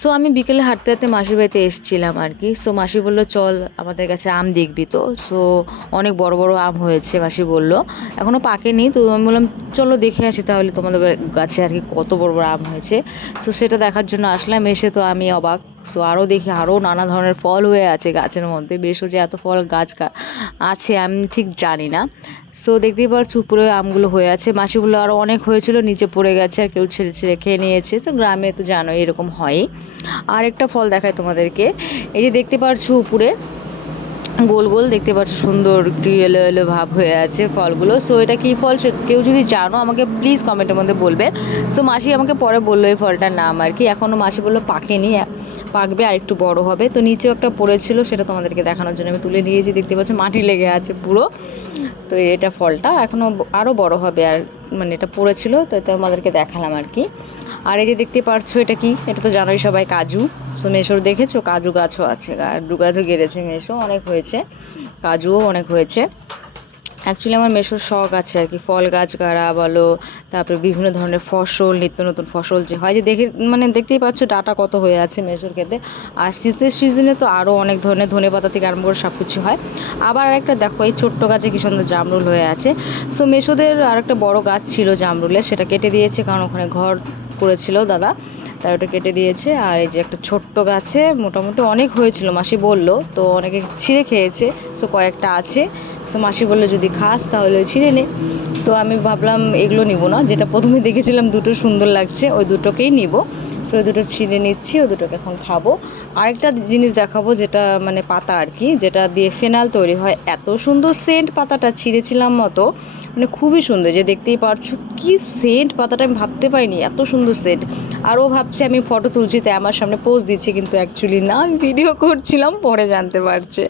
So আমি বিকেলে হাঁটতে হাঁটতে মাসির বাড়িতে এসেছিলাম আর কি। সো মাসি বললো চল আমাদের কাছে আম দেখবি তো। সো অনেক বড় বড় আম হয়েছে মাসি বললো, এখনও পাকেনি। তো আমি বললাম চলো দেখে আসি তাহলে তোমাদের গাছে আর কি কত বড় বড় আম হয়েছে। সো সেটা দেখার জন্য আসলাম, এসে তো আমি অবাক। সো আরও দেখি আরও নানা ধরনের ফল হয়ে আছে গাছের মধ্যে, বেশও যে এত ফল গাছ আছে আমি ঠিক জানি না। সো দেখতেই পাচ্ছ উপরে আমগুলো হয়ে আছে। মাসি বললো আরও অনেক হয়েছিল, নিচে পড়ে গেছে আর কেউ ছেড়ে ছেড়ে খেয়ে নিয়েছে। তো গ্রামে তো জানোই এরকম হয়ই। আর একটা ফল দেখায় তোমাদেরকে, এই যে দেখতে পাচ্ছ উপরে গোল গোল দেখতে পাচ্ছ, সুন্দর একটু এলো এলো ভাব হয়ে আছে ফলগুলো। সো এটা কী ফল কেউ যদি জানো আমাকে প্লিজ কমেন্টের মধ্যে বলবে। সো মাসি আমাকে পরে বললো এই ফলটার নাম আর কি। এখনও মাসি বললো পাকেনি, পাকবে আর একটু বড় হবে। তো নিচেও একটা পড়েছিল, সেটা তোমাদেরকে দেখানোর জন্য আমি তুলে নিয়েছি। দেখতে পাচ্ছ মাটি লেগে আছে পুরো। তো এটা ফলটা এখনও আরও বড় হবে, আর মানে এটা পড়েছিল তো এটা আমাদেরকে দেখালাম আর কি। আর এই যে দেখতে পারছো এটা কি, এটা তো জানোই সবাই কাজু। সো মেশোর দেখেছো কাজু গাছও আছে, কাজু গাছও গেড়েছে মেশো, অনেক হয়েছে, কাজুও অনেক হয়েছে। অ্যাকচুয়ালি আমার মেশোর শখ আছে আর কি, ফল গাছ গাড়া বলো, তারপরে বিভিন্ন ধরনের ফসল, নিত্য নতুন ফসল যে হয় যে দেখে, মানে দেখতেই পাচ্ছ ডাটা কত হয়ে আছে মেশোর ক্ষেতে। আর শীতের সিজনে তো আরও অনেক ধরনের ধনেপাতা থেকে আরম্ভ করে সব কিছু হয়। আবার আরেকটা দেখো এই ছোট্ট গাছে কি সুন্দর জামরুল হয়ে আছে। সো মেশোদের আরেকটা বড় গাছ ছিল জামরুলের, সেটা কেটে দিয়েছে কারণ ওখানে ঘর করেছিল দাদা, তাই ওটা কেটে দিয়েছে। আর এই যে একটা ছোট্ট গাছে মোটামুটি অনেক হয়েছিল মাসি বললো, তো অনেকে ছিঁড়ে খেয়েছে। সো কয়েকটা আছে। সো মাসি বললো যদি খাস তাহলে ছিঁড়ে নে। তো আমি ভাবলাম এগুলো নিব না, যেটা প্রথমে দেখেছিলাম দুটো সুন্দর লাগছে ওই দুটোকেই নিব। সো ওই দুটো ছিঁড়ে নিচ্ছি, ওই দুটোকে এখন খাবো। আরেকটা জিনিস দেখাবো, যেটা মানে পাতা আর কি, যেটা দিয়ে ফেনাল তৈরি হয়। এত সুন্দর সেন্ট পাতাটা, ছিঁড়েছিলাম মতো, মানে খুবই সুন্দর, যে দেখতেই পারছো কি সেন্ট পাতাটা, আমি ভাবতে পারিনি এত সুন্দর সেন্ট। আর ও ভাবছে আমি ফটো তুলছি তাই আমার সামনে পোজ দিচ্ছে, কিন্তু অ্যাকচুয়ালি না, আমি ভিডিও করছিলাম, পরে জানতে পারছে।